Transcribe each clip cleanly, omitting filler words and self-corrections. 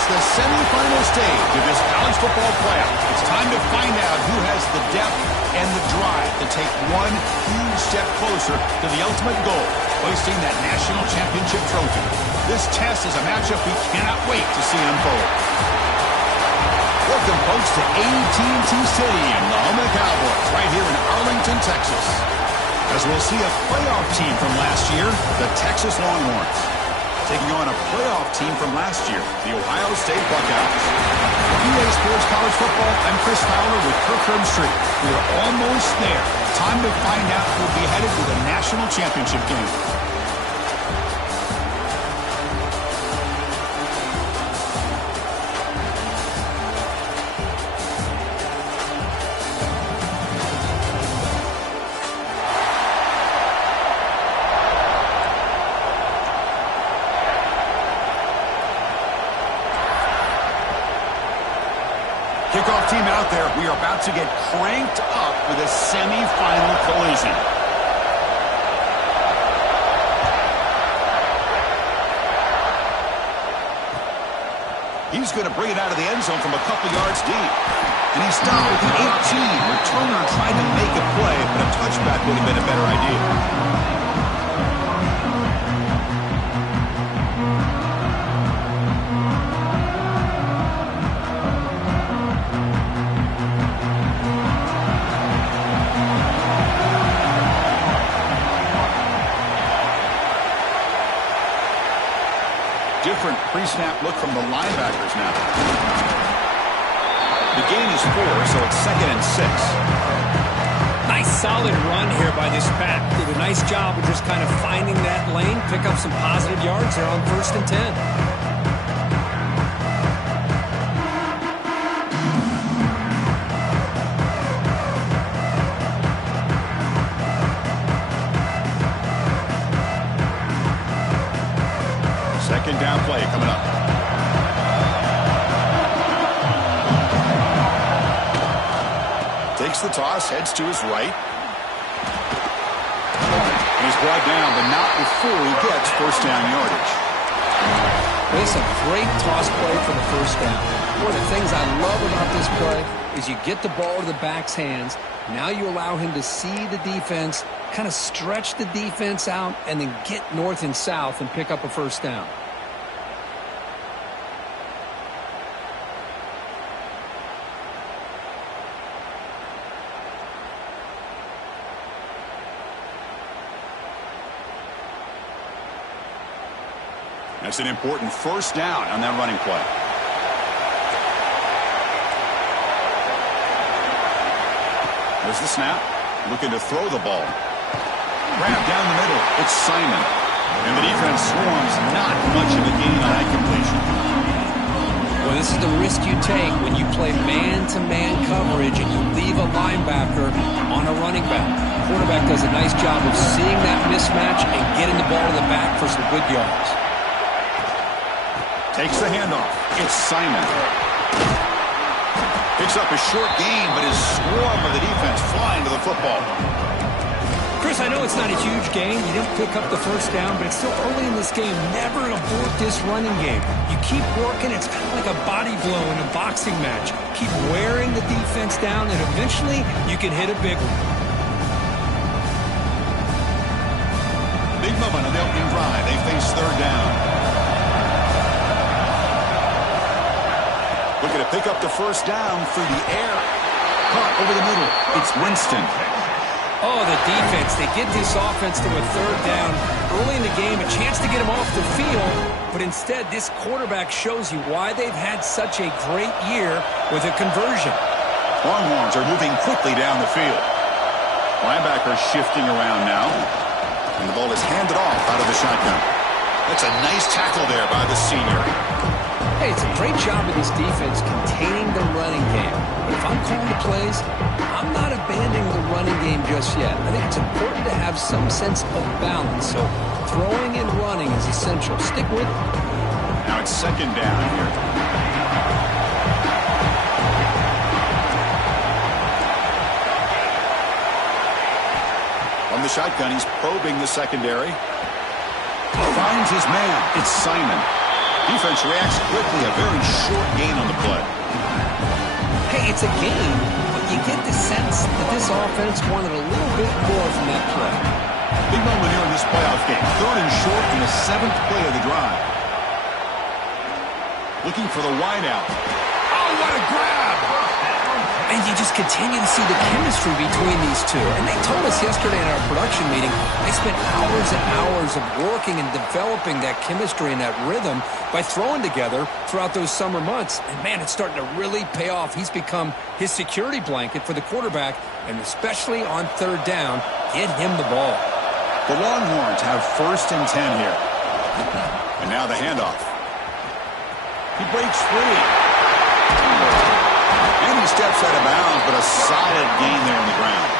It's the semifinal stage of this college football playoff. It's time to find out who has the depth and the drive to take one huge step closer to the ultimate goal, hoisting that national championship trophy. This test is a matchup we cannot wait to see unfold. Welcome, folks, to AT&T Stadium, the home of the Cowboys, right here in Arlington, Texas. As we'll see a playoff team from last year, the Texas Longhorns, taking on a playoff team from last year, the Ohio State Buckeyes. EA Sports College Football, I'm Chris Fowler with Kirk Herbstreit. We are almost there. Time to find out who will be headed to the national championship game. Kickoff team out there. We are about to get cranked up with a semifinal collision. He's going to bring it out of the end zone from a couple yards deep. And he stopped at the 18. Returner tried to make a play, but a touchback would have been a better idea. Different pre-snap look from the linebackers now. The gain is 4, so it's 2nd and 6. Nice solid run here by this pack. Did a nice job of just kind of finding that lane, pick up some positive yards there on 1st and 10. Second down play coming up. Takes the toss, heads to his right. And he's brought down, but not before he gets first down yardage. This is a great toss play for the first down. One of the things I love about this play is you get the ball to the back's hands. Now you allow him to see the defense, kind of stretch the defense out, and then get north and south and pick up a first down. That's an important first down on that running play. There's the snap. Looking to throw the ball. Grab down the middle. It's Simon. And the defense swarms. Not much of a gain on that completion. Well, this is the risk you take when you play man-to-man coverage and you leave a linebacker on a running back. The quarterback does a nice job of seeing that mismatch and getting the ball to the back for some good yards. Takes the handoff. It's Simon. Picks up a short gain, but his swarm of the defense flying to the football. Chris, I know it's not a huge gain. You didn't pick up the first down, but it's still early in this game. Never abort this running game. You keep working. It's kind of like a body blow in a boxing match. Keep wearing the defense down, and eventually you can hit a big one. Big moment on the opening drive. They face third down. Looking to pick up the first down through the air. Caught over the middle. It's Winston. Oh, the defense. They get this offense to a third down early in the game, a chance to get them off the field, but instead this quarterback shows you why they've had such a great year with a conversion. Longhorns are moving quickly down the field. Linebacker shifting around now. And the ball is handed off out of the shotgun. That's a nice tackle there by the senior. Hey, it's a great job of this defense containing the running game. But if I'm calling the plays, I'm not abandoning the running game just yet. I think it's important to have some sense of balance. So throwing and running is essential. Stick with it. Now it's second down here. From the shotgun, he's probing the secondary. Finds his man. It's Simon. Defense reacts quickly. A very short gain on the play. Hey, it's a game, but you get the sense that this offense wanted a little bit more from that play. Big moment here in this playoff game. 3rd and short in the 7th play of the drive. Looking for the wideout. Oh, what a grab! And you just continue to see the chemistry between these two. And they told us yesterday in our production meeting, they spent hours and hours of working and developing that chemistry and that rhythm by throwing together throughout those summer months. And, man, it's starting to really pay off. He's become his security blanket for the quarterback, and especially on 3rd down, get him the ball. The Longhorns have 1st and 10 here. And now the handoff. He breaks free. And he steps out of bounds, but a solid gain there on the ground.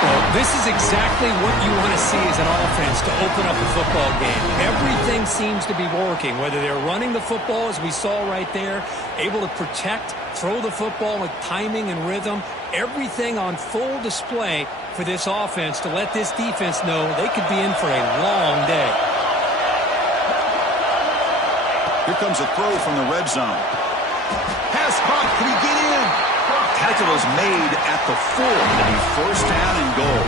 Well, this is exactly what you want to see as an offense to open up a football game. Everything seems to be working, whether they're running the football, as we saw right there, able to protect, throw the football with timing and rhythm, everything on full display for this offense to let this defense know they could be in for a long day. Here comes a throw from the red zone. Pass caught. Can he get in? Tackle is made at the 4. It'll be 1st down and goal.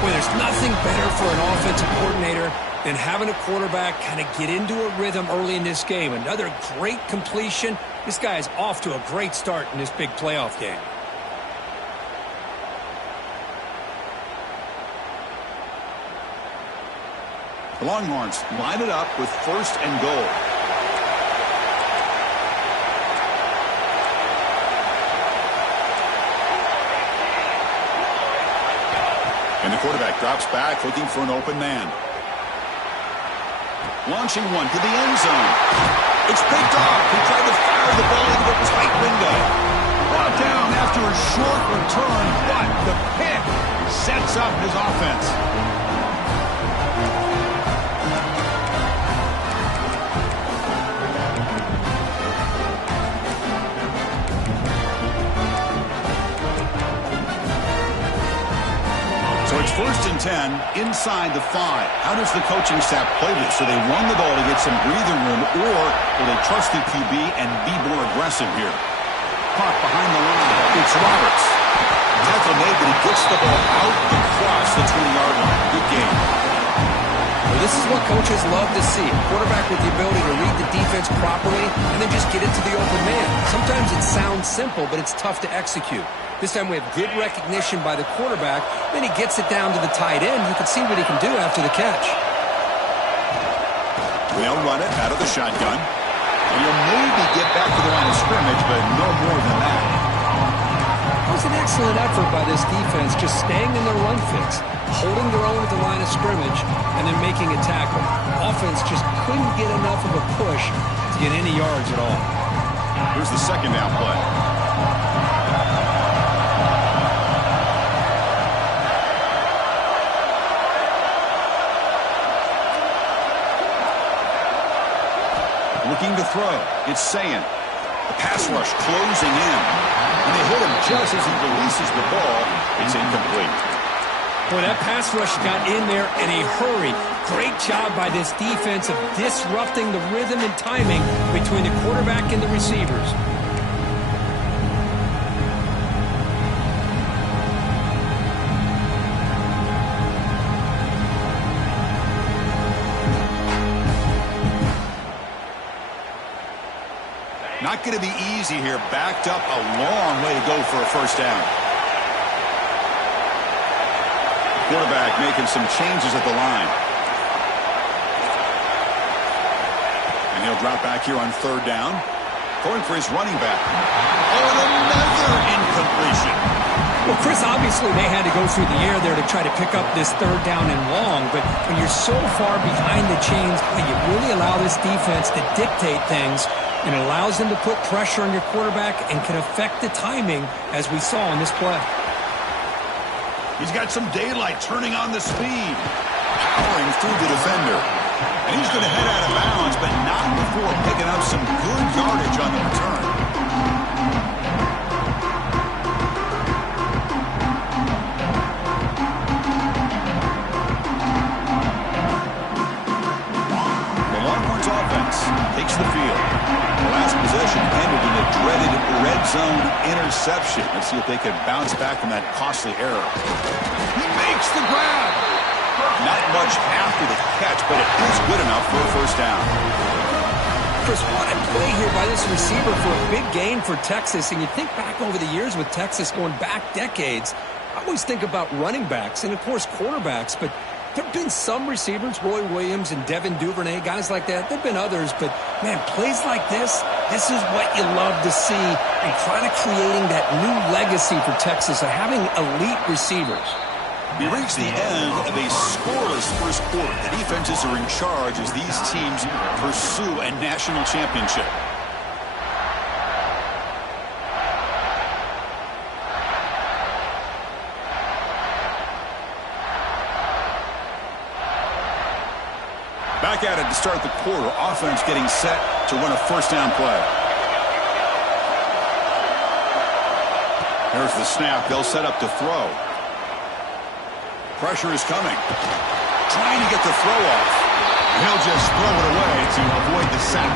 Boy, there's nothing better for an offensive coordinator than having a quarterback kind of get into a rhythm early in this game. Another great completion. This guy is off to a great start in this big playoff game. The Longhorns line it up with 1st and goal. And the quarterback drops back, looking for an open man. Launching one to the end zone. It's picked off. He tried to fire the ball into a tight window. Brought down after a short return, but the pick sets up his offense. So it's 1st and 10 inside the 5. How does the coaching staff play this? Do they run the ball to get some breathing room, or will they trust the QB and be more aggressive here? Caught behind the line. It's Roberts. Tackle made, but he gets the ball out across the 20-yard line. Good game. Well, this is what coaches love to see. A quarterback with the ability to read the defense properly and then just get it to the open man. Sometimes it sounds simple, but it's tough to execute. This time we have good recognition by the quarterback. Then he gets it down to the tight end. You can see what he can do after the catch. They'll run it out of the shotgun. And he'll maybe get back to the line of scrimmage, but no more than that. It was an excellent effort by this defense, just staying in their run fits, holding their own at the line of scrimmage, and then making a tackle. Offense just couldn't get enough of a push to get any yards at all. Here's the 2nd down play. Looking to throw. It's Sayin. The pass rush closing in. And they hit him just as he releases the ball. It's incomplete. Boy, that pass rush got in there in a hurry. Great job by this defense of disrupting the rhythm and timing between the quarterback and the receivers. Not going to be easy here. Backed up a long way to go for a 1st down. Quarterback making some changes at the line. And he'll drop back here on 3rd down. Going for his running back. Oh, and another incompletion. Well, Chris, obviously they had to go through the air there to try to pick up this 3rd down and long, but when you're so far behind the chains, you really allow this defense to dictate things, and it allows them to put pressure on your quarterback and can affect the timing, as we saw in this play. He's got some daylight, turning on the speed. Powering through the defender. And he's going to head out of bounds, but not before picking up some good yardage on the return. The Longhorns offense interception. Let's see if they can bounce back from that costly error. He makes the grab. Not much after the catch, but it is good enough for a first down. Chris, what a play here by this receiver for a big gain for Texas. And you think back over the years with Texas going back decades, I always think about running backs and, of course, quarterbacks. But there have been some receivers, Roy Williams and Devin Duvernay, guys like that. There have been others. But, man, plays like this is what you love to see and kind of creating that new legacy for Texas of having elite receivers. We reach the end of a scoreless first quarter. The defenses are in charge as these teams pursue a national championship. Back at it to start the quarter. Offense getting set to run a first down play. There's the snap. They'll set up to throw. Pressure is coming. Trying to get the throw off. He'll just throw it away to avoid the sack.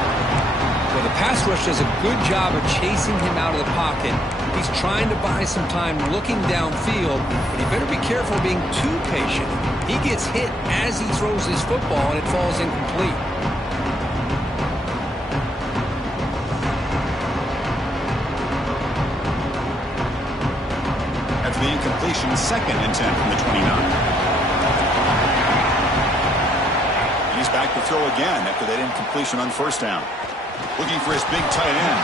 Well, the pass rush does a good job of chasing him out of the pocket. He's trying to buy some time looking downfield, but he better be careful being too patient. He gets hit as he throws his football, and it falls incomplete. After the incompletion, 2nd and 10 from the 29. He's back to throw again after that incompletion on first down. Looking for his big tight end.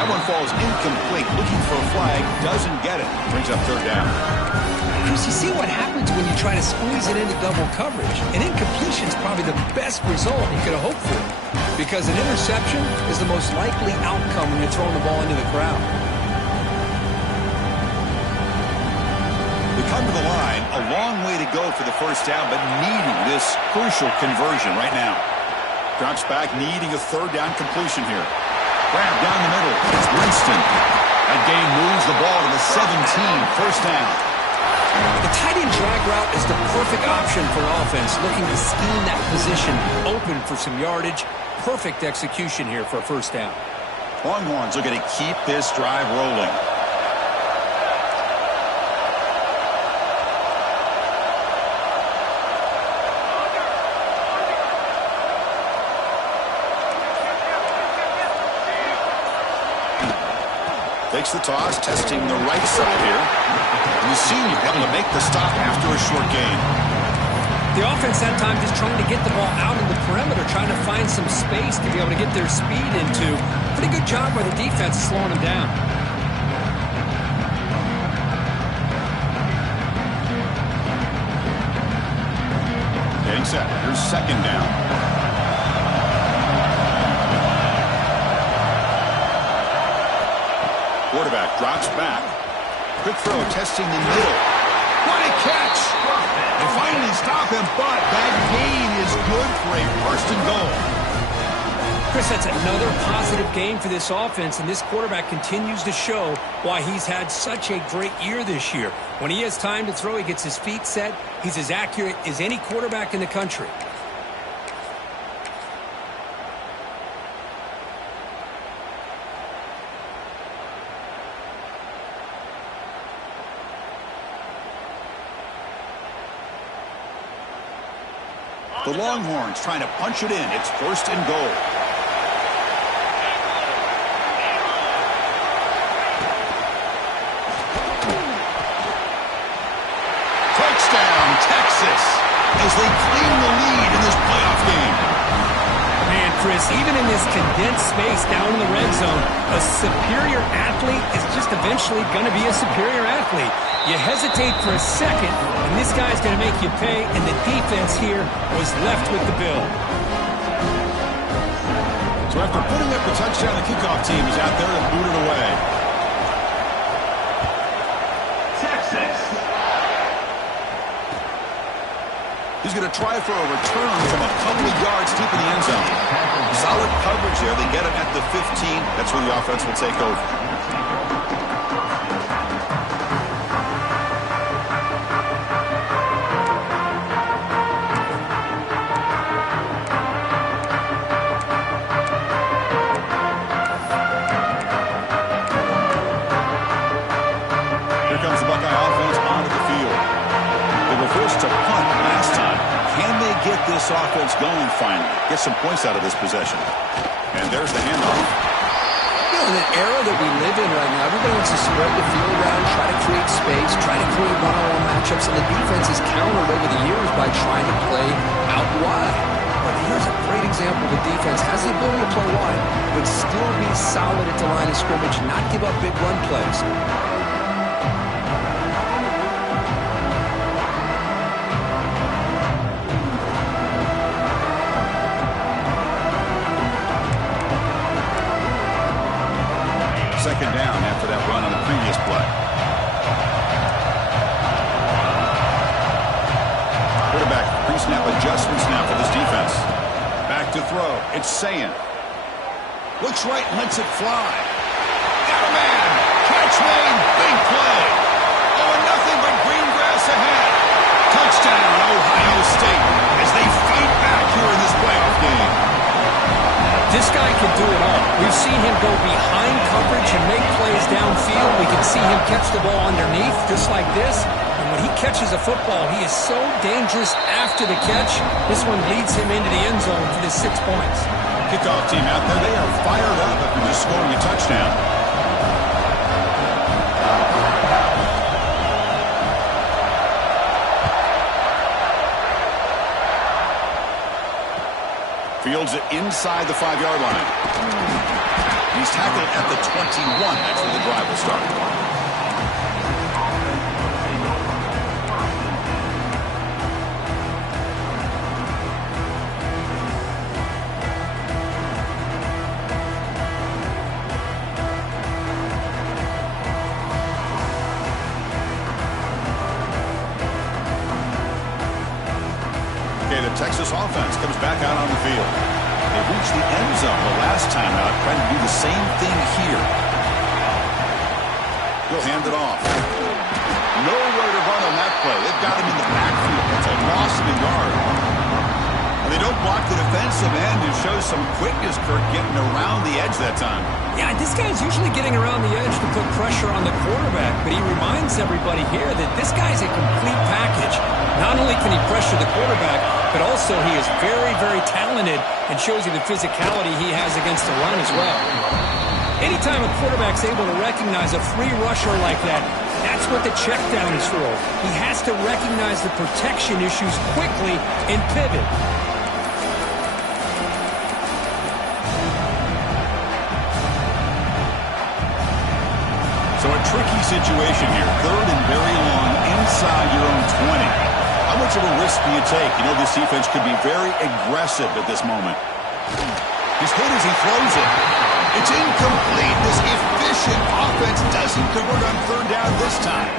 That one falls incomplete. Looking for a flag. Doesn't get it. Brings up 3rd down. Chris, you see what happens when you try to squeeze it into double coverage. An incompletion is probably the best result you could have hoped for, because an interception is the most likely outcome when you're throwing the ball into the crowd. We come to the line. A long way to go for the first down, but needing this crucial conversion right now. Drops back, needing a 3rd down completion here. Grab down the middle. It's Winston. That game moves the ball to the 17. First down. The tight end drag route is the perfect option for an offense looking to scheme that position open for some yardage. Perfect execution here for a first down. Longhorns looking to keep this drive rolling. Takes the toss, testing the right side here. And the senior able to make the stop after a short gain. The offense that time just trying to get the ball out of the perimeter, trying to find some space to be able to get their speed into. Pretty good job by the defense slowing them down. Getting set. Here's 2nd down. Quarterback drops back. Quick throw, testing the middle. What a catch! They finally stop him, but that gain is good for a 1st and goal. Chris, that's another positive gain for this offense, and this quarterback continues to show why he's had such a great year this year. When he has time to throw, he gets his feet set. He's as accurate as any quarterback in the country. The Longhorns trying to punch it in. It's 1st and goal. Touchdown, Texas, as they claim the lead in this playoff game. Man, Chris, even in this condensed space down in the red zone, a superior athlete is just eventually going to be a superior athlete. You hesitate for a second, and this guy's going to make you pay, and the defense here was left with the bill. So after putting up the touchdown, the kickoff team is out there to boot it away. Texas. He's going to try for a return from a couple of yards deep in the end zone. Solid coverage there. They get him at the 15. That's where the offense will take over. forced to punt last time. Can they get this offense going finally? Get some points out of this possession. And there's the handoff. You know, in the era that we live in right now, everybody wants to spread the field around, try to create space, try to create one-on-one matchups, and the defense is countered over the years by trying to play out wide. But here's a great example. The defense has the ability to play wide, but still be solid at the line of scrimmage, not give up big run plays. Second down after that run on the previous play. Quarterback pre-snap adjustments now for this defense. Back to throw. It's Sayin. Looks right and lets it fly. Got a man. Catch made. Big play. Oh, and nothing but green grass ahead. Touchdown, Ohio State, as they fight back here in this playoff game. This guy can do it all. We've seen him go behind coverage and make plays downfield. We can see him catch the ball underneath, just like this. And when he catches a football, he is so dangerous after the catch. This one leads him into the end zone for the 6 points. Kickoff team out there, they are fired up after just scoring a touchdown. Fields it inside the 5-yard line. He's tackled at the 21. That's where the drive will start. Okay, the Texas offense comes back out on the field. They reached the end zone the last time out, trying to do the same thing here. He'll hand it off. Nowhere to run on that play. They've got him in the backfield. It's a loss of a yard. And they don't block the defensive end, who shows some quickness, Kirk, getting around the edge that time. Yeah, this guy's usually getting around the edge to put pressure on the quarterback, but he reminds everybody here that this guy's a complete package. Not only can he pressure the quarterback, but also he is very, very talented and shows you the physicality he has against the run as well. Anytime a quarterback's able to recognize a free rusher like that, that's what the check down is for. He has to recognize the protection issues quickly and pivot. So a tricky situation here. Third and very long inside your own 20. How much of a risk do you take? You know, this defense could be very aggressive at this moment. He's hit as he throws it. It's incomplete. This efficient offense doesn't convert on third down this time.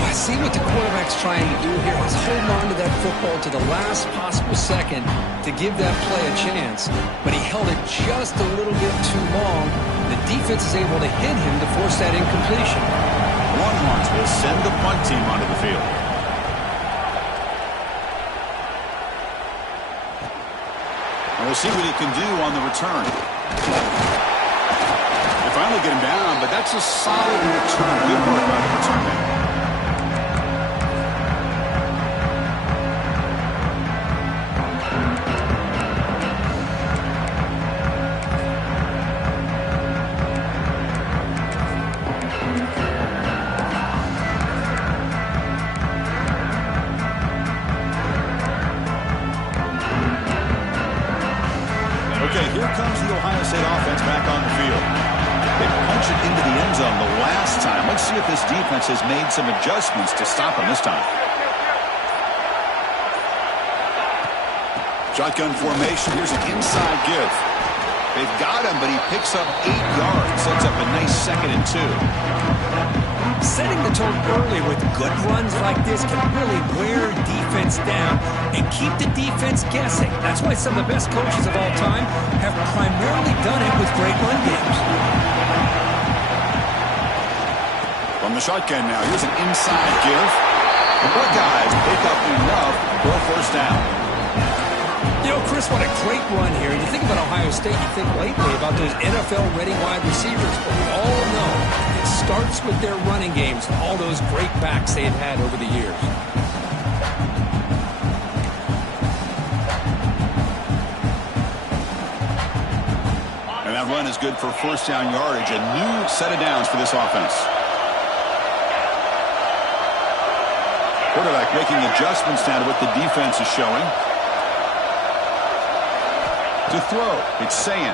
I see what the quarterback's trying to do here is hold on to that football to the last possible second to give that play a chance. But he held it just a little bit too long. The defense is able to hit him to force that incompletion. Longhorns will send the punt team onto the field. And we'll see what he can do on the return. They finally get him down, but that's a solid return. Good work by the return man. Okay, here comes the Ohio State offense back on the field. They punched it into the end zone the last time. Let's see if this defense has made some adjustments to stop him this time. Shotgun formation. Here's an inside give. They've got him, but he picks up 8 yards. Sets up a nice 2nd and 2. Setting the tone early with good runs like this can really wear defense down and keep the defense guessing. That's why some of the best coaches of all time have primarily done it with great run games. From the shotgun now, here's an inside give. The Buckeyes pick up enough for a first down. You know, Chris, what a great run here. You think about Ohio State, you think lately about those NFL-ready wide receivers, but we all know it starts with their running games and all those great backs they've had over the years. And that run is good for first down yardage. A new set of downs for this offense. Quarterback making adjustments now to what the defense is showing. To throw, it's Sayin.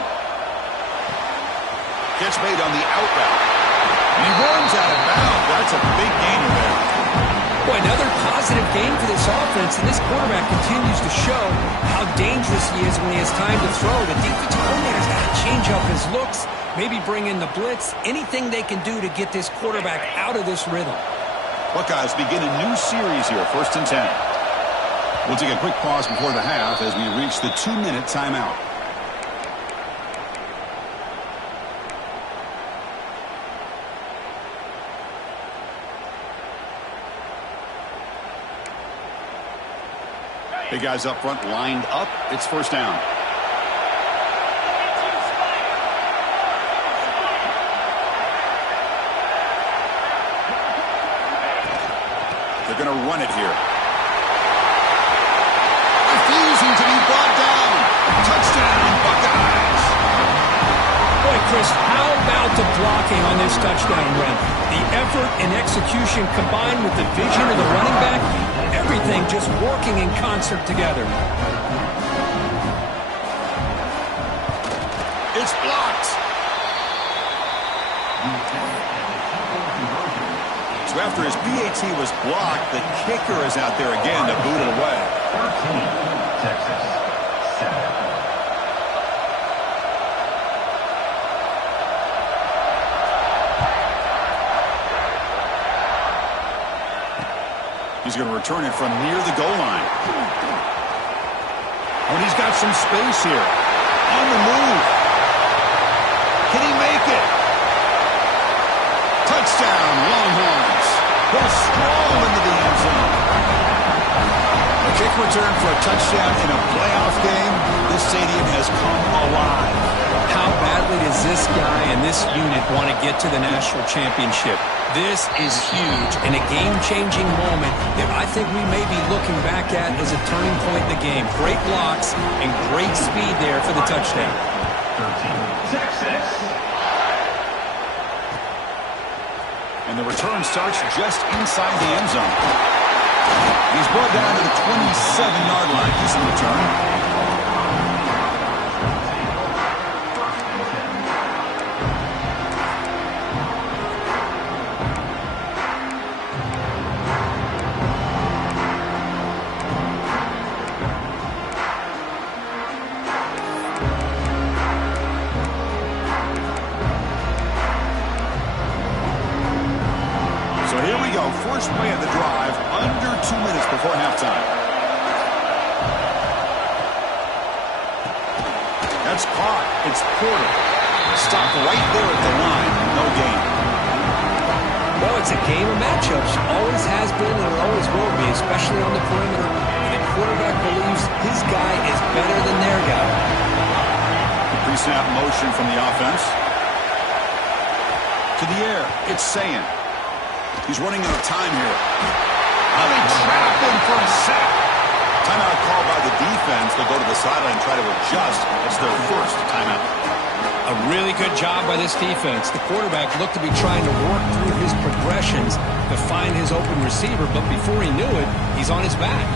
Gets made on the out route. And he runs out of bounds. That's a big gainer there. Boy, another positive game for this offense, and this quarterback continues to show how dangerous he is when he has time to throw. The defensive coordinator's got to change up his looks, maybe bring in the blitz, anything they can do to get this quarterback out of this rhythm. Buckeyes begin a new series here, 1st and 10. We'll take a quick pause before the half as we reach the 2-minute timeout. Big guys up front lined up. It's 1st down. They're going to run it here. Refusing to be brought down. Touchdown, Buckeyes. Boy, Chris, how about the blocking on this touchdown run? The effort and execution combined with the vision of the running back, everything just working in concert together. It's blocked. So after his PAT was blocked, the kicker is out there again to boot it away. 13, Texas, 7. He's going to return it from near the goal line. Oh, and he's got some space here. On the move. Can he make it? Touchdown, Longhorns. Goes strong into the end zone. A kick return for a touchdown in a playoff game. This stadium has come alive. How badly does this guy and this unit want to get to the national championship? This is huge and a game-changing moment that I think we may be looking back at as a turning point in the game. Great blocks and great speed there for the touchdown. 13, Texas. And the return starts just inside the end zone. He's brought down to the 27-yard line. He's in return. First play of the drive, under 2 minutes before halftime. That's caught. It's Porter. Stopped right there at the line. No gain. Well, it's a game of matchups. Always has been and it always will be, especially on the perimeter. And the quarterback believes his guy is better than their guy. Pre-snap motion from the offense. To the air. It's Sayin. He's running out of time here. Oh, they trap him for a sack. Timeout called by the defense. They'll go to the sideline and try to adjust. It's their first timeout. A really good job by this defense. The quarterback looked to be trying to work through his progressions to find his open receiver, but before he knew it, he's on his back.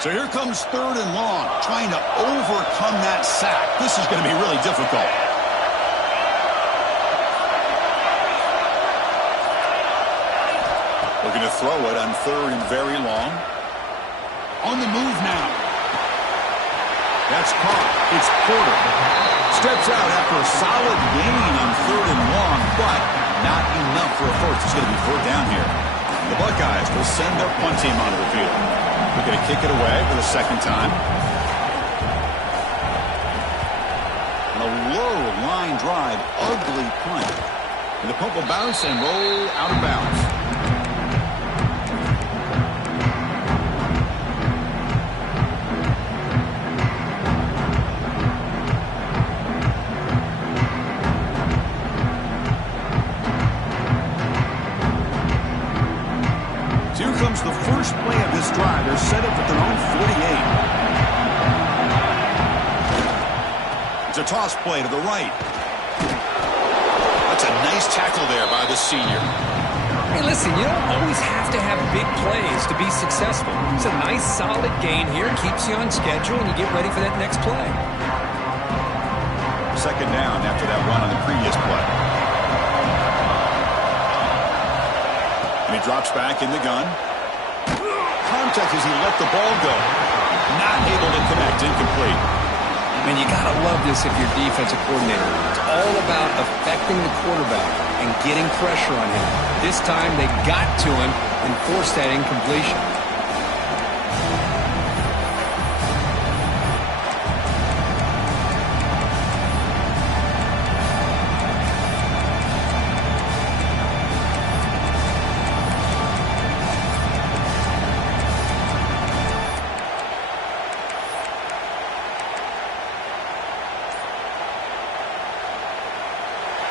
So here comes 3rd and long, trying to overcome that sack. This is going to be really difficult. Looking to throw it on 3rd and very long. On the move now. That's caught. It's Porter. Steps out after a solid gain on 3rd and long, but not enough for a first. It's going to be 4th down here. The Buckeyes will send their punt team onto the field. They're going to kick it away for the second time. And a low line drive, ugly punt. And the punt will bounce and roll out of bounds. Here comes the first play of this drive. They're set up at their own 48. It's a toss play to the right. That's a nice tackle there by the senior. Hey, listen, you don't always have to have big plays to be successful. It's a nice, solid gain here. Keeps you on schedule, and you get ready for that next play. Second down after that run on the previous play. And he drops back in the gun. Contact as he let the ball go. Not able to connect. Incomplete. And you got to love this if you're defensive coordinator. It's all about affecting the quarterback and getting pressure on him. This time they got to him and forced that incompletion.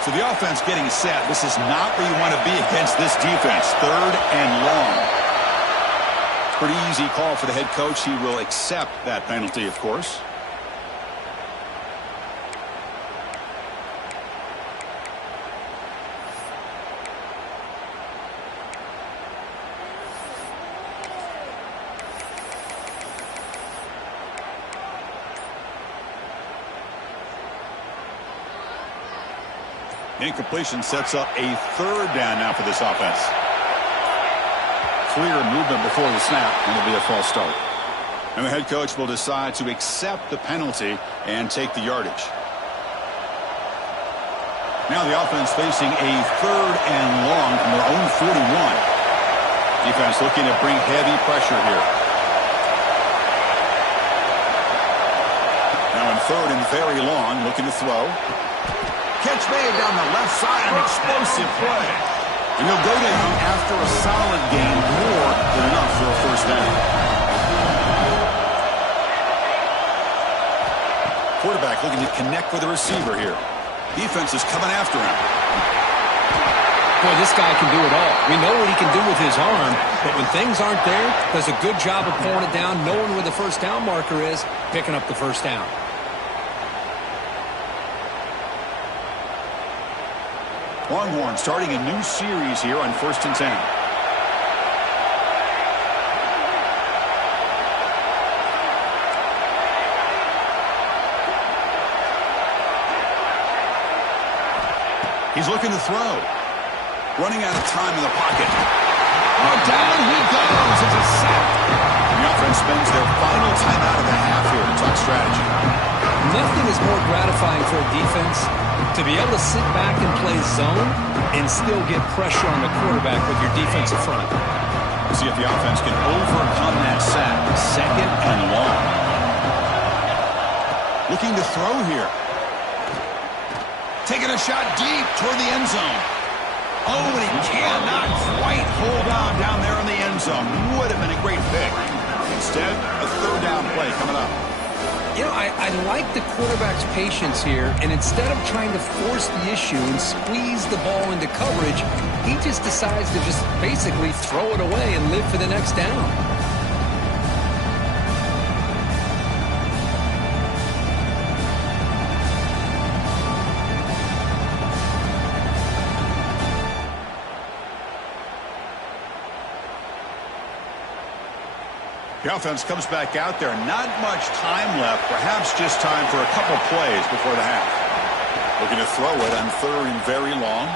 So the offense getting set. This is not where you want to be against this defense. Third and long. Pretty easy call for the head coach. He will accept that penalty, of course. Incompletion sets up a third down now for this offense. Clear movement before the snap, and it'll be a false start. And the head coach will decide to accept the penalty and take the yardage. Now the offense facing a third and long from their own 41. Defense looking to bring heavy pressure here. Now in third and very long, looking to throw. Catch made down the left side, an explosive play. And he'll go down after a solid gain, more than enough for a first down. Quarterback looking to connect with the receiver here. Defense is coming after him. Boy, this guy can do it all. We know what he can do with his arm, but when things aren't there, does a good job of pulling it down, knowing where the first down marker is, picking up the first down. Longhorn starting a new series here on 1st and 10. He's looking to throw. Running out of time in the pocket. Oh, down he goes. It's a sack. The offense spends their final timeout of the half here to talk strategy. Nothing is more gratifying for a defense to be able to sit back and play zone and still get pressure on the quarterback with your defensive front. See if the offense can overcome that sack. Second and long. Looking to throw here. Taking a shot deep toward the end zone. Oh, and he cannot quite hold on down there in the end zone. Would have been a great pick. Instead, a third down play coming up. You know, I like the quarterback's patience here, and instead of trying to force the issue and squeeze the ball into coverage, he just decides to just basically throw it away and live for the next down. The offense comes back out there. Not much time left. Perhaps just time for a couple plays before the half. Looking to throw it on third and very long.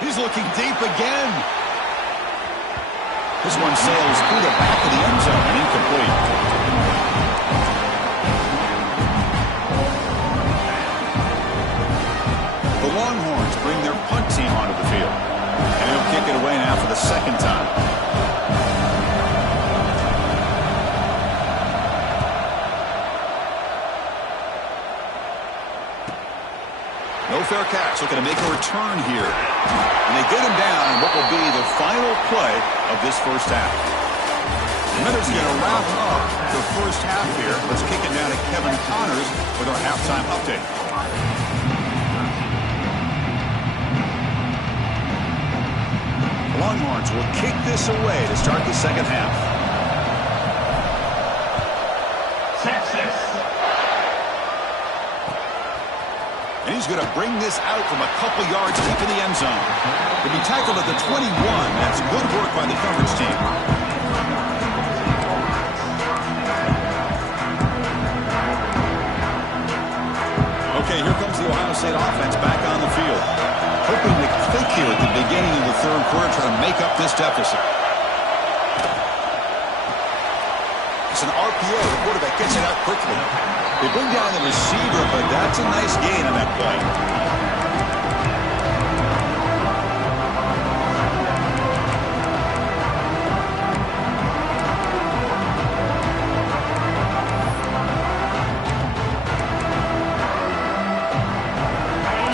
He's looking deep again. This one sails through the back of the end zone and incomplete. The Longhorns bring their punt team onto the field. And they'll kick it away now for the second time. No fair catch, looking to make a return here. And they get him down in what will be the final play of this first half. The Miners going to wrap up the first half here. Let's kick it down to Kevin Connors with our halftime update. Longhorns will kick this away to start the second half. Texas. And he's going to bring this out from a couple yards deep in the end zone. He'll be tackled at the 21. That's good work by the coverage team. Okay, here comes the Ohio State offense back on the field. Hoping to click here at the beginning of the third quarter, trying to make up this deficit. It's an RPO. The quarterback gets it out quickly. They bring down the receiver, but that's a nice gain on that play.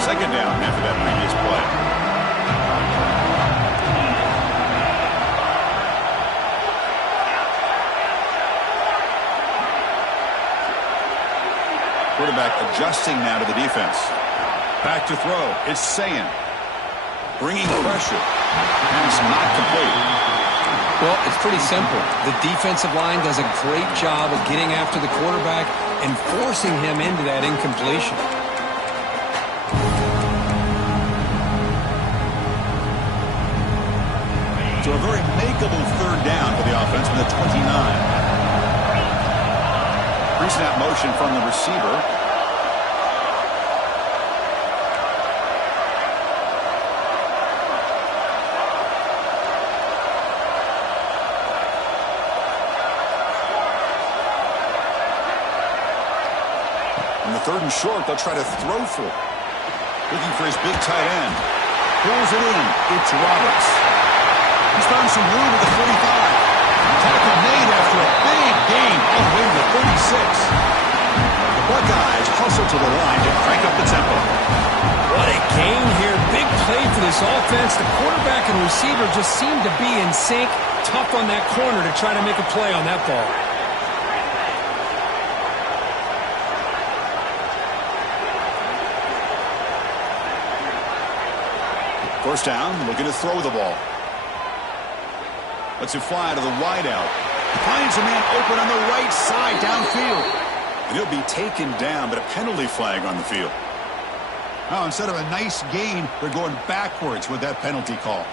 Second down after that previous play. Quarterback adjusting now to the defense. Back to throw. It's Sayin. Bringing pressure. Pass not complete. Well, it's pretty simple. The defensive line does a great job of getting after the quarterback and forcing him into that incompletion. So a very makeable third down for the offense from the 29. Pre-snap motion from the receiver. On the third and short, they'll try to throw for it. Looking for his big tight end. Pulls it in. It's Roberts. He's found some room at the 45. Tackle made after a big gain all the way to the 36. The Buckeyes hustle to the line to crank up the tempo. What a gain here. Big play for this offense. The quarterback and receiver just seem to be in sync. Tough on that corner to try to make a play on that ball. First down, looking to throw the ball. Lets it fly to the wideout. Finds a man open on the right side downfield. And he'll be taken down, but a penalty flag on the field. Now, instead of a nice gain, they're going backwards with that penalty call.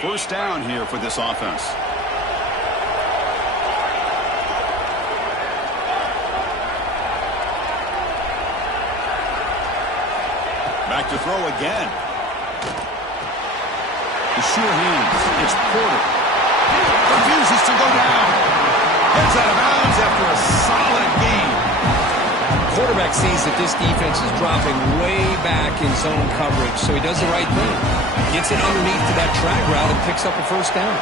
First down here for this offense. Back to throw again. The sure hands. It's Porter. Refuses to go down. Gets out of bounds after a solid gain. Quarterback sees that this defense is dropping way back in zone coverage, so he does the right thing. Gets it underneath to that drag route and picks up a first down.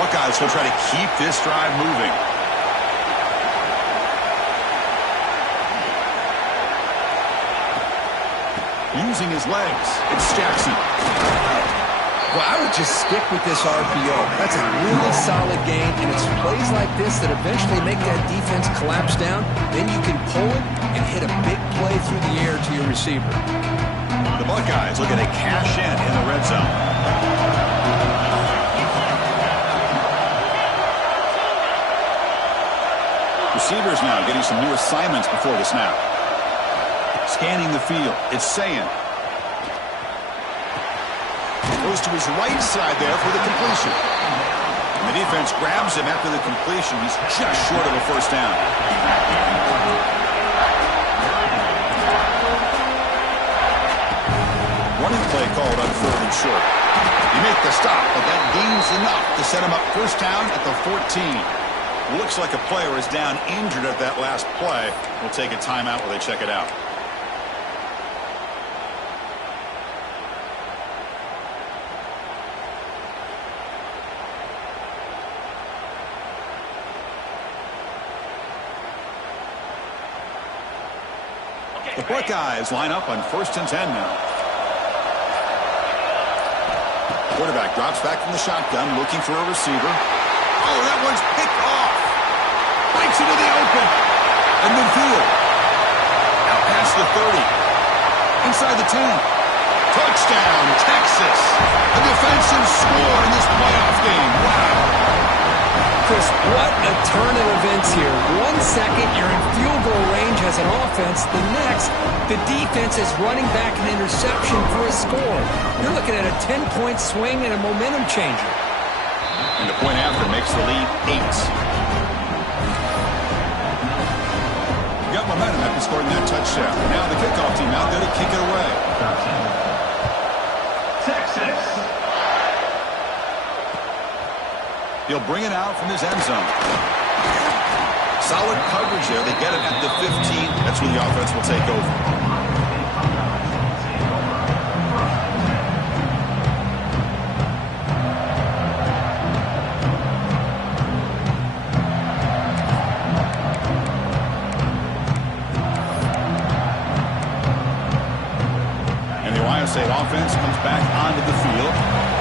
Buckeyes will try to keep this drive moving. Using his legs, it's Jackson. Well, I would just stick with this RPO. That's a really solid game, and it's plays like this that eventually make that defense collapse down. Then you can pull it and hit a big play through the air to your receiver. The Buckeyes looking to cash in the red zone. Receivers now getting some new assignments before the snap. Scanning the field. It's Sayin. Goes to his right side there for the completion. And the defense grabs him after the completion. He's just short of a first down. Running play called on third and short. You make the stop, but that gains enough to set him up first down at the 14. Looks like a player is down injured at that last play. We'll take a timeout while they check it out. The Buckeyes line up on 1st and 10 now. Quarterback drops back from the shotgun, looking for a receiver. Oh, that one's picked off. Breaks into the open. And midfield. Out across the 30. Inside the 10. Touchdown, Texas. A defensive score in this playoff game. Wow. Chris, what a turn of events here. 1 second, you're in field goal range as an offense. The next, the defense is running back an interception for a score. You're looking at a 10-point swing and a momentum changer. And the point after makes the lead 8. You got momentum after scoring that touchdown. Now the kickoff team out there to kick it away. Texas. He'll bring it out from his end zone. Solid coverage there. They get it at the 15. That's where the offense will take over. And the Ohio State offense comes back onto the field.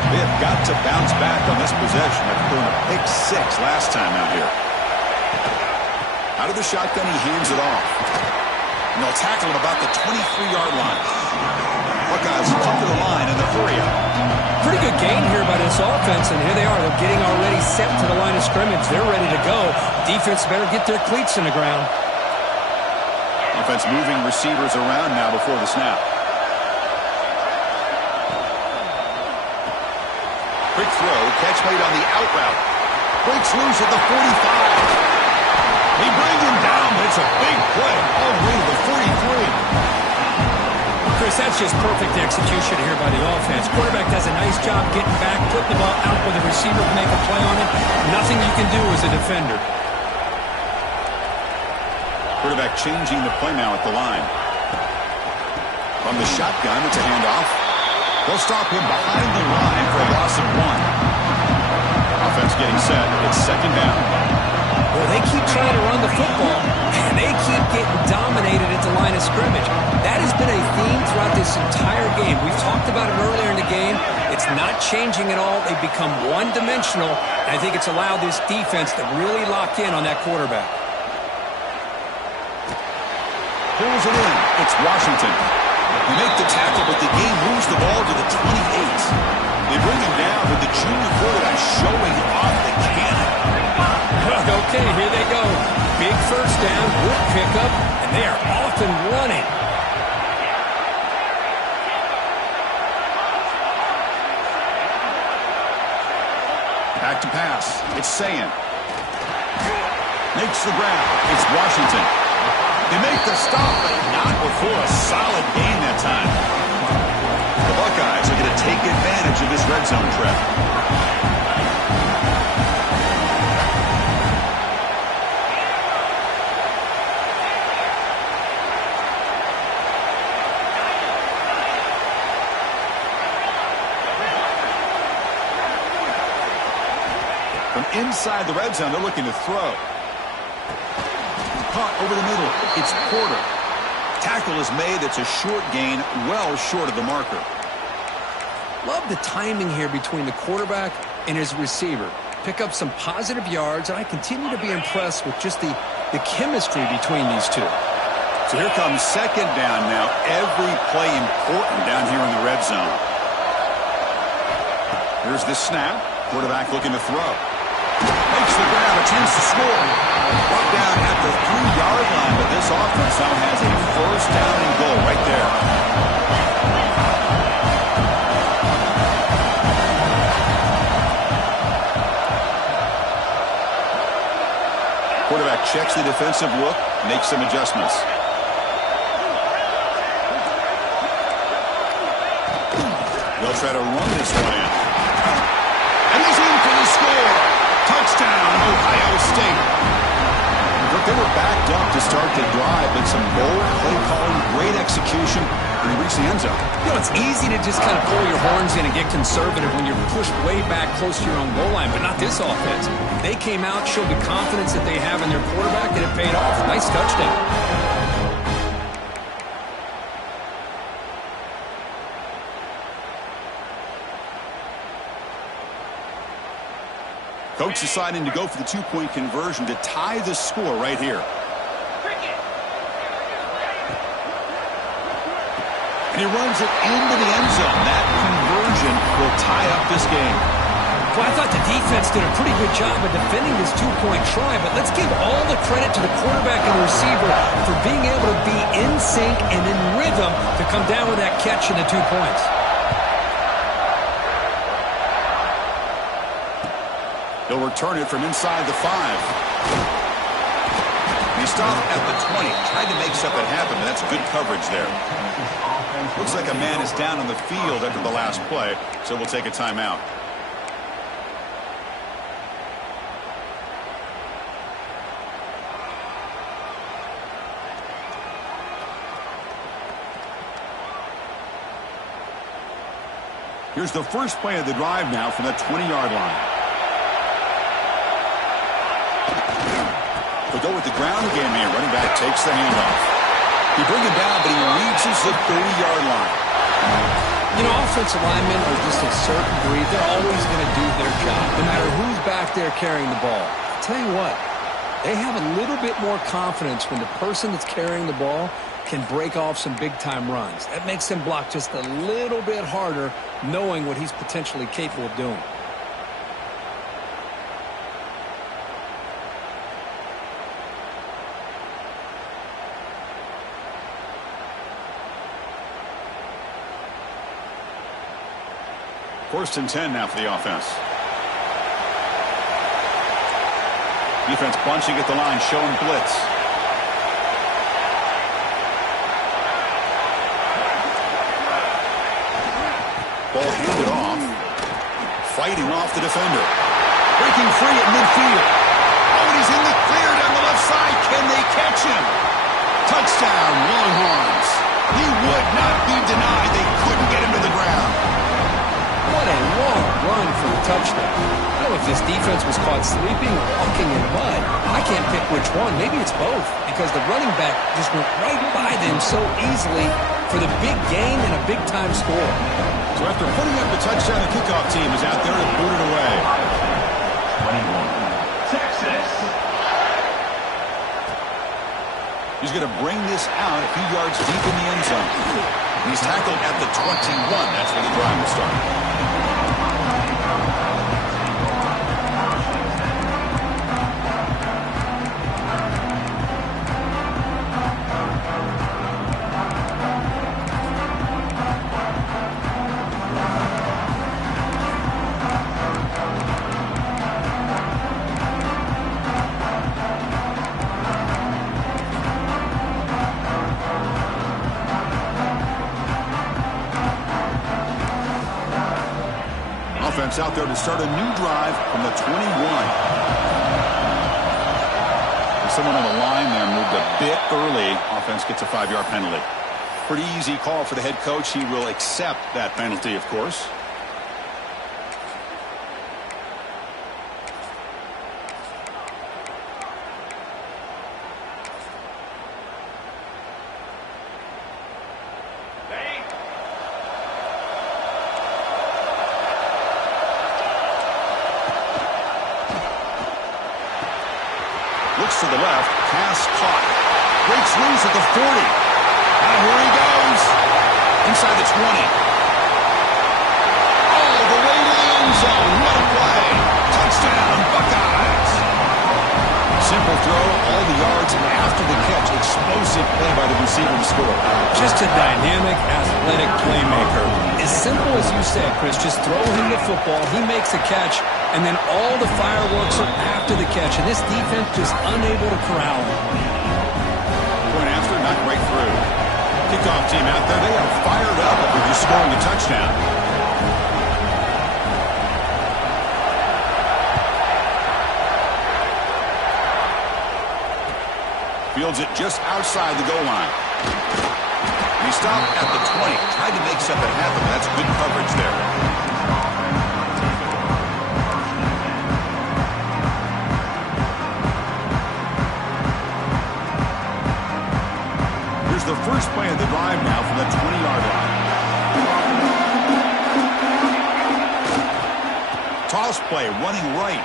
They have got to bounce back on this possession after throwing a pick 6 last time out here. Out of the shotgun, he hands it off. And they'll tackle him about the 23-yard line. Buckeyes come to the line in the hurry up. Pretty good gain here by this offense, and here they are. They're getting already set to the line of scrimmage. They're ready to go. Defense better get their cleats in the ground. Offense moving receivers around now before the snap. Quick throw, catch made on the out route. Breaks loose at the 45. They bring him down, but it's a big play all the way to the 43. Chris, that's just perfect execution here by the offense. Quarterback does a nice job getting back, putting the ball out where the receiver can make a play on it. Nothing you can do as a defender. Quarterback changing the play now at the line. From the shotgun, it's a handoff. They'll stop him behind the line for a loss of 1. Offense getting set. It's second down. Well, they keep trying to run the football, and they keep getting dominated at the line of scrimmage. That has been a theme throughout this entire game. We've talked about it earlier in the game. It's not changing at all. They've become one-dimensional, and I think it's allowed this defense to really lock in on that quarterback. Pulls it in. It's Washington. They make the tackle, but the game moves the ball to the 28. They bring him down with the junior quarterback showing off the cannon. Okay, here they go. Big first down, good pickup, and they are off and running. Back to pass. It's Sayin. Makes the grab. It's Washington. They make the stop, but not before a solid gain that time. The Buckeyes are going to take advantage of this red zone trap. From inside the red zone, they're looking to throw. Caught over the middle. It's Porter. Tackle is made. It's a short gain, well short of the marker. Love the timing here between the quarterback and his receiver. Pick up some positive yards, and I continue to be impressed with just the chemistry between these two. So here comes second down now. Every play important down here in the red zone. Here's the snap. Quarterback looking to throw. Makes the grab, a chance to score. Brought down at the 3-yard line, but this offense now has a first down and goal right there. Quarterback checks the defensive look, makes some adjustments. They'll try to run this one in. And he's in for the score. Touchdown, Ohio State. Look, they were backed up to start the drive, but some bold play calling, great execution, and they reached the end zone. You know, it's easy to just kind of pull your horns in and get conservative when you're pushed way back close to your own goal line, but not this offense. They came out, showed the confidence that they have in their quarterback, and it paid off. Nice touchdown. Coach deciding to go for the two-point conversion to tie the score right here. And he runs it into the end zone. That conversion will tie up this game. Well, I thought the defense did a pretty good job of defending this two-point try, but let's give all the credit to the quarterback and the receiver for being able to be in sync and in rhythm to come down with that catch and the 2 points. He'll return it from inside the 5. He stopped at the 20. Tried to make something happen, but that's good coverage there. Looks like a man is down on the field after the last play, so we'll take a timeout. Here's the first play of the drive now from the 20-yard line. They'll go with the ground game here. Running back takes the handoff. He brings it down, but he reaches the 30-yard line. You know, offensive linemen are just a certain breed. They're always going to do their job, no matter who's back there carrying the ball. I'll tell you what, they have a little bit more confidence when the person that's carrying the ball can break off some big-time runs. That makes him block just a little bit harder, knowing what he's potentially capable of doing. First and 10 now for the offense. Defense bunching at the line, showing blitz. Ball handed off. Fighting off the defender. Breaking free at midfield. Oh, and he's in the clear down the left side. Can they catch him? Touchdown, Longhorns. He would not be denied. They couldn't get him to the ground. What a long run for the touchdown. I don't know if this defense was caught sleeping or walking in mud. I can't pick which one. Maybe it's both, because the running back just went right by them so easily for the big gain and a big-time score. So after putting up the touchdown, the kickoff team is out there to boot it away. 21, Texas. He's going to bring this out a few yards deep in the end zone. He's tackled at the 21. That's where the drive will start. Out there to start a new drive from the 21. Someone on the line there moved a bit early. Offense gets a 5-yard penalty. Pretty easy call for the head coach. He will accept that penalty, of course. To the left, pass caught. Breaks loose at the 40. And here he goes. Inside the 20. All the way to the end zone. What a play. Touchdown, Buckeyes. Simple throw, all the yards after the catch. Explosive play by the receiver to score. Just a dynamic, athletic playmaker. As simple as you said, Chris, just throw him the football, he makes a catch, and then all the fireworks are after the catch, and this defense just unable to corral him. Point after, not right through. Kickoff team out there, they are fired up after just scoring a touchdown. Fields it just outside the goal line. He stopped at the 20. Tried to make something happen. That's good coverage there. Here's the first play of the drive now from the 20-yard line. Toss play, running right.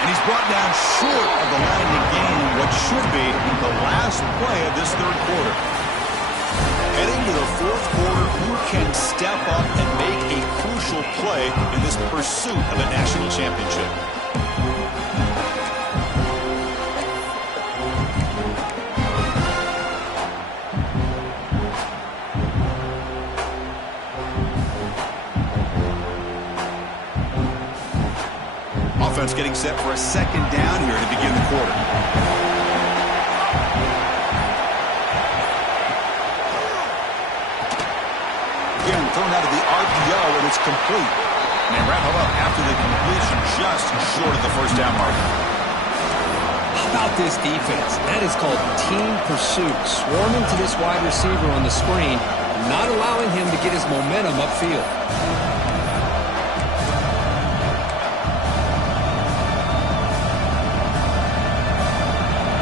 And he's brought down short of the line to gain what should be the last play of this third quarter. Heading into the fourth quarter, who can step up and make a crucial play in this pursuit of a national championship? Offense getting set for a second down here to begin the quarter. Again, thrown out of the RPO, and it's complete. And they wrap it up after the completion, just short of the first down marker. How about this defense? That is called team pursuit. Swarming to this wide receiver on the screen, not allowing him to get his momentum upfield.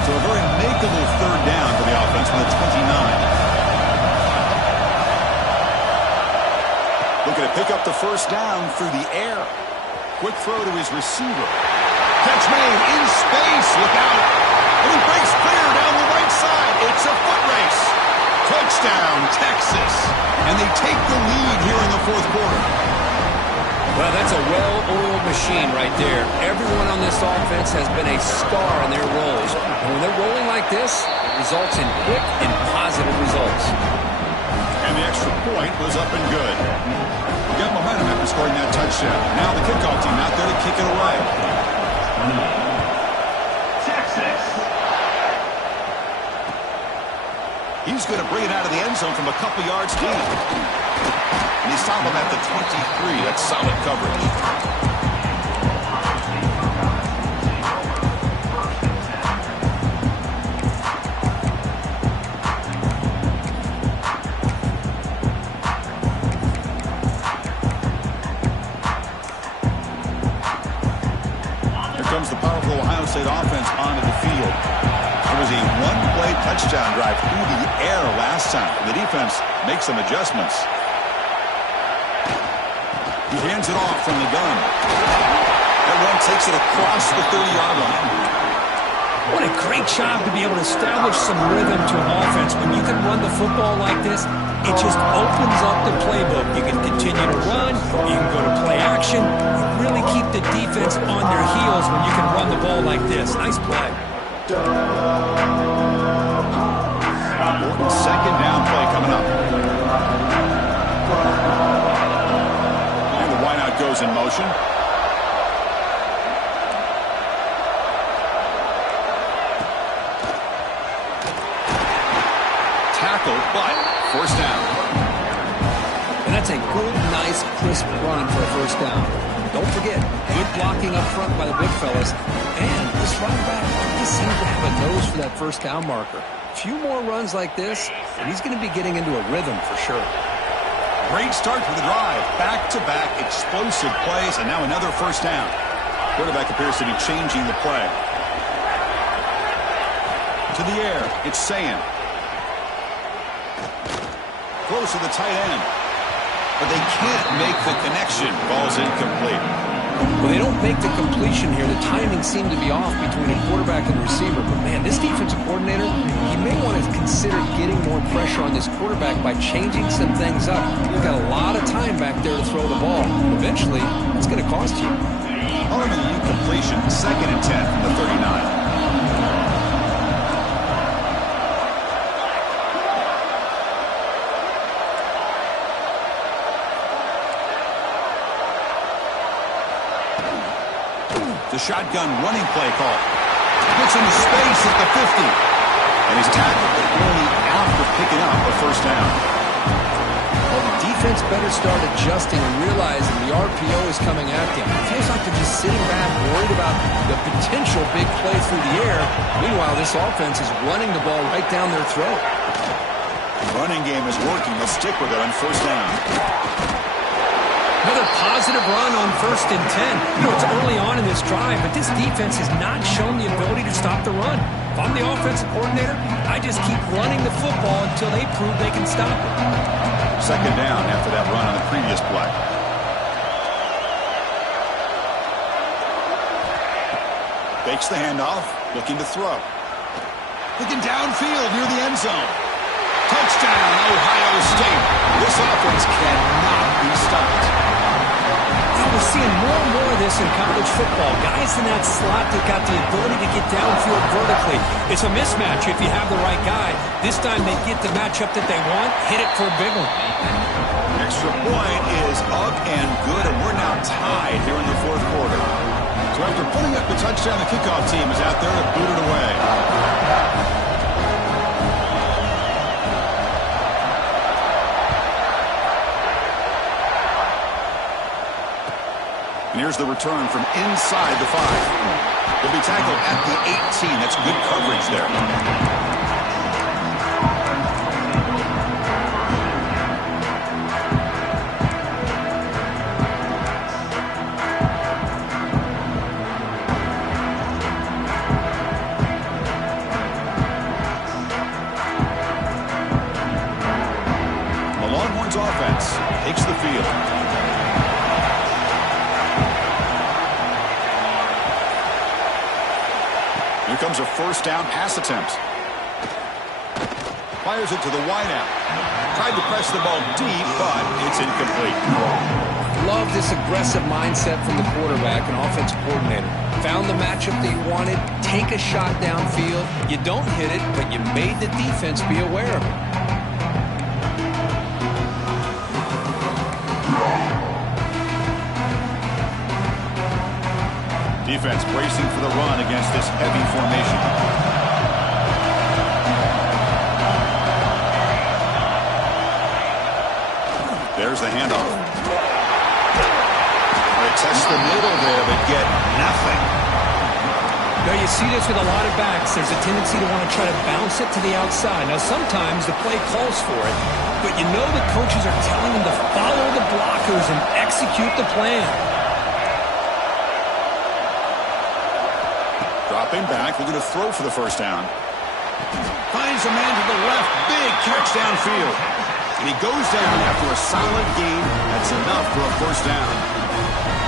So a very makeable third down for the offense with a 29. Looking to pick up the first down through the air. Quick throw to his receiver. Catch made in space. Look out. And he breaks clear down the right side. It's a foot race. Touchdown, Texas. And they take the lead here in the fourth quarter. Well, that's a well-oiled machine right there. Everyone on this offense has been a star in their roles. And when they're rolling like this, it results in quick and positive results. And the extra point was up and good. Got momentum after scoring that touchdown. Now the kickoff team out there to kick it away. Texas. He's going to bring it out of the end zone from a couple yards deep. And he's stopped him at the 23. That's solid coverage. Comes the powerful Ohio State offense onto the field. It was a one-play touchdown drive through the air last time. The defense makes some adjustments. He hands it off from the gun. That run takes it across the 30-yard line. What a great job to be able to establish some rhythm to an offense. When you can run the football like this, it just opens up the playbook. You can continue to run. You can go to play action. You really keep the defense on their heels when you can run the ball like this. Nice play. Important second down play coming up. And the wideout goes in motion. Tackle, but first down. And that's a good, nice, crisp run for a first down. Don't forget, good blocking up front by the big fellas. And this running back really seems to have a nose for that first down marker. A few more runs like this, and he's going to be getting into a rhythm for sure. Great start for the drive. Back-to-back explosive plays, and now another first down. Quarterback appears to be changing the play. To the air, it's Sam. Close to the tight end. But they can't make the connection. Ball's incomplete. Well, they don't make the completion here. The timing seemed to be off between a quarterback and the receiver. But, man, this defensive coordinator, he may want to consider getting more pressure on this quarterback by changing some things up. You've got a lot of time back there to throw the ball. Eventually, that's going to cost you. Harmon incompletion, 2nd and 10 from the 39. The shotgun running play call. Gets into space at the 50. And he's tackled, but only after picking up a first down. Well, the defense better start adjusting and realizing the RPO is coming at them. It feels like they're just sitting back, worried about the potential big play through the air. Meanwhile, this offense is running the ball right down their throat. The running game is working. They'll stick with it on first down. Another positive run on 1st and 10. You know, it's early on in this drive, but this defense has not shown the ability to stop the run. If I'm the offensive coordinator, I just keep running the football until they prove they can stop it. Second down after that run on the previous play. Fakes the handoff, looking to throw. Looking downfield near the end zone. Touchdown, Ohio State. this in college football. Guys in that slot that got the ability to get downfield vertically. It's a mismatch if you have the right guy. This time they get the matchup that they want, hit it for a big one. Extra point is up and good, and we're now tied here in the fourth quarter. So after putting up the touchdown, the kickoff team is out there to boot it away. And here's the return from inside the 5. He'll be tackled at the 18. That's good coverage there. The Longhorns offense takes the field. Here comes a first down pass attempt. Fires it to the wideout. Tried to press the ball deep, but it's incomplete. Love this aggressive mindset from the quarterback and offensive coordinator. Found the matchup that you wanted. Take a shot downfield. You don't hit it, but you made the defense be aware of it. Defense bracing for the run against this heavy formation. There's the handoff. They test the middle there, but get nothing. Now you see this with a lot of backs. There's a tendency to want to try to bounce it to the outside. Now sometimes the play calls for it, but you know the coaches are telling them to follow the blockers and execute the plan. Dropping back, looking to throw for the first down. Finds a man to the left. Big catch downfield. And he goes down after a solid gain. That's enough for a first down.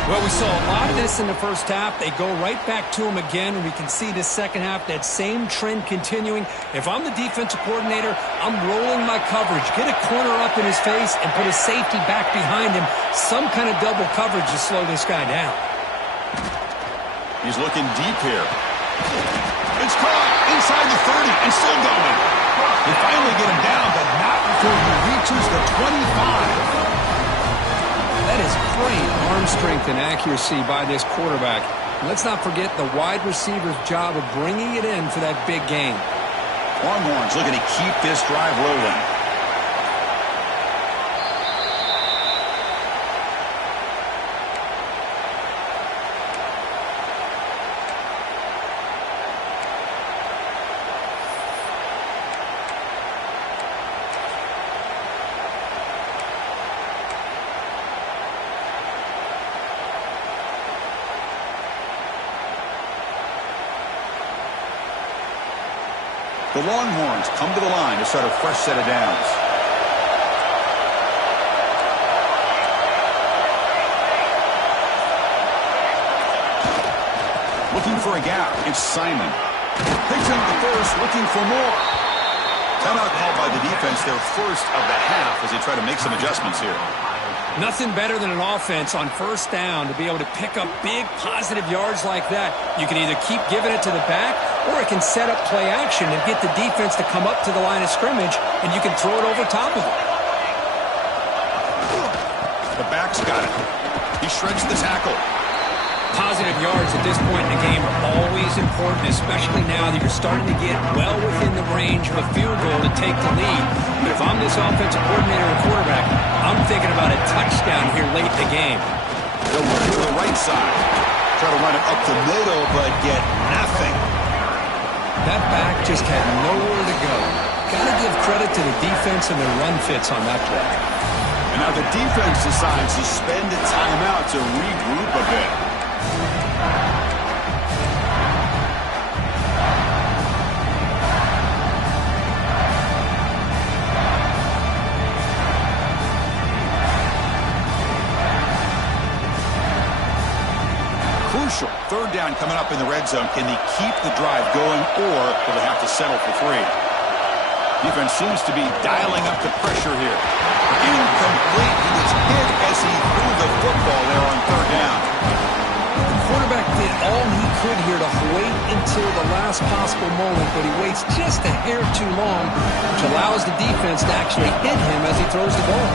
Well, we saw a lot of this in the first half. They go right back to him again, and we can see the second half, that same trend continuing. If I'm the defensive coordinator, I'm rolling my coverage. Get a corner up in his face and put a safety back behind him. Some kind of double coverage to slow this guy down. He's looking deep here. It's caught inside the 30 and still going. They finally get him down, but not before he reaches the 25. That is great arm strength and accuracy by this quarterback. Let's not forget the wide receiver's job of bringing it in for that big gain. Longhorns looking to keep this drive rolling. The Longhorns come to the line to start a fresh set of downs. Looking for a gap. It's Simon. Picks him the first, looking for more. Timeout called by the defense, their first of the half, as they try to make some adjustments here. Nothing better than an offense on first down to be able to pick up big positive yards like that. You can either keep giving it to the back, or it can set up play action and get the defense to come up to the line of scrimmage, and you can throw it over top of it. The back's got it. He shreds the tackle. Positive yards at this point in the game are always important, especially now that you're starting to get well within the range of a field goal to take the lead. But if I'm this offensive coordinator or quarterback, I'm thinking about a touchdown here late in the game. They'll run to the right side. Try to run it up the middle, but get nothing. That back just had nowhere to go. Got to give credit to the defense and their run fits on that play. And now the defense decides to spend a timeout to regroup a bit. Crucial. Third down coming up in the red zone. Can they keep the drive going, or will they have to settle for 3? Defense seems to be dialing up the pressure here. Incomplete. He was hit as he threw the football there on third down. best possible moment, but he waits just a hair too long, which allows the defense to actually hit him as he throws the ball.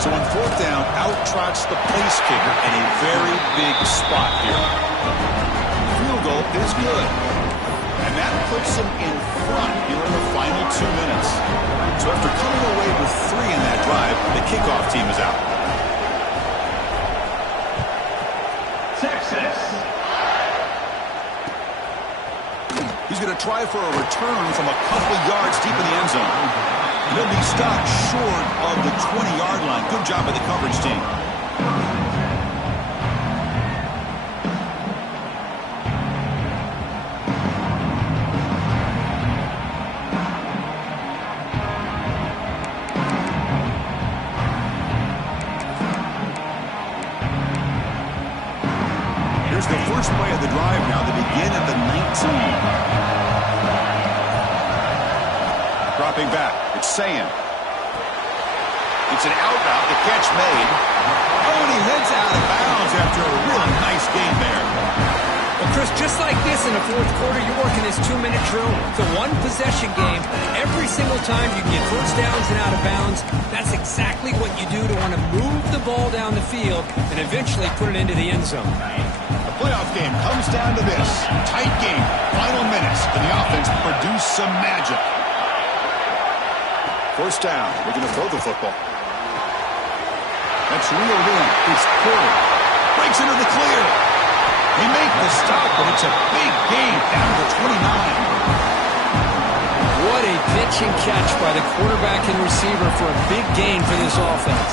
So on fourth down, out trots the place kicker in a very big spot here. Field goal is good. And that puts him in front here in the final 2 minutes. So after coming away with 3 in that drive, the kickoff team is out. Texas. He's going to try for a return from a couple yards deep in the end zone. He'll be stopped short of the 20-yard line. Good job by the coverage team. Here's the first play of the drive now. They begin at the 19. Dropping back, it's Sayin. It's an out route, the catch made. Oh, and he heads out of bounds after a really nice game there. Well, Chris, just like this in the fourth quarter, you're working this 2-minute drill. It's a one-possession game. Every single time you get first downs and out of bounds, that's exactly what you do to want to move the ball down the field and eventually put it into the end zone. The playoff game comes down to this. Tight game, final minutes, and the offense produce some magic. First down, we're going to throw the football. That's reeled in. It's Porter. Breaks into the clear. He made the stop, but it's a big gain down to 29. What a pitch and catch by the quarterback and receiver for a big gain for this offense.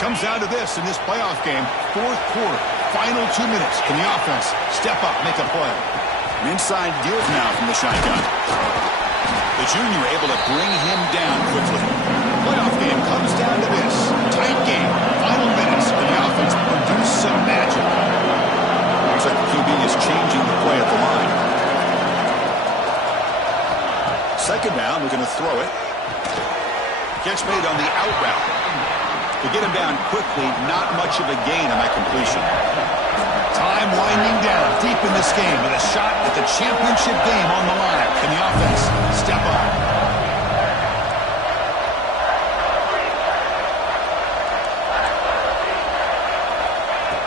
Comes down to this in this playoff game. Fourth quarter, final 2 minutes. Can the offense step up, make a play? An inside give now from the shotgun. The junior able to bring him down quickly. Playoff game comes down to this. Tight game, final minutes. Can the offense produce some magic? Looks like the QB is changing the play at the line. Second down, we're going to throw it. Catch made on the out route. To get him down quickly, not much of a gain on that completion. Time winding down deep in this game with a shot at the championship game on the line. Can the offense step up?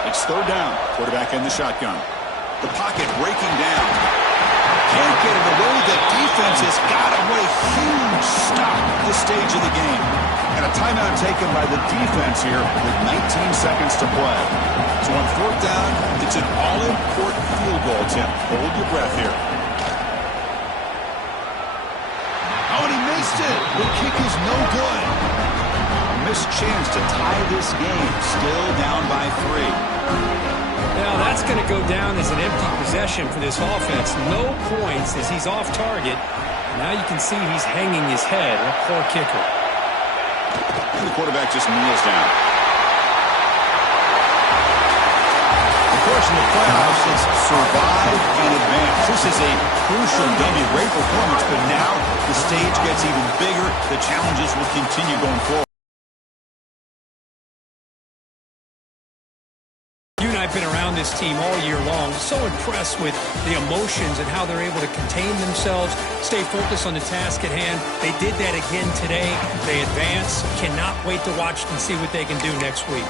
It's third down. Quarterback in the shotgun. The pocket breaking down. Can't get it away. The defense has got away. Huge stop at this stage of the game. And a timeout taken by the defense here with 19 seconds to play. So on fourth down, it's an all-important field goal attempt. Hold your breath here. Oh, and he missed it. The kick is no good. A missed chance to tie this game. Still down by 3. Now, that's going to go down as an empty possession for this offense. No points as he's off target. Now you can see he's hanging his head. A poor kicker. And the quarterback just kneels down. Of course, in the playoffs, it's survive and advance. This is a crucial W. Great performance, but now the stage gets even bigger. The challenges will continue going forward. I've been around this team all year long, so impressed with the emotions and how they're able to contain themselves, stay focused on the task at hand. They did that again today. They advance. Cannot wait to watch and see what they can do next week.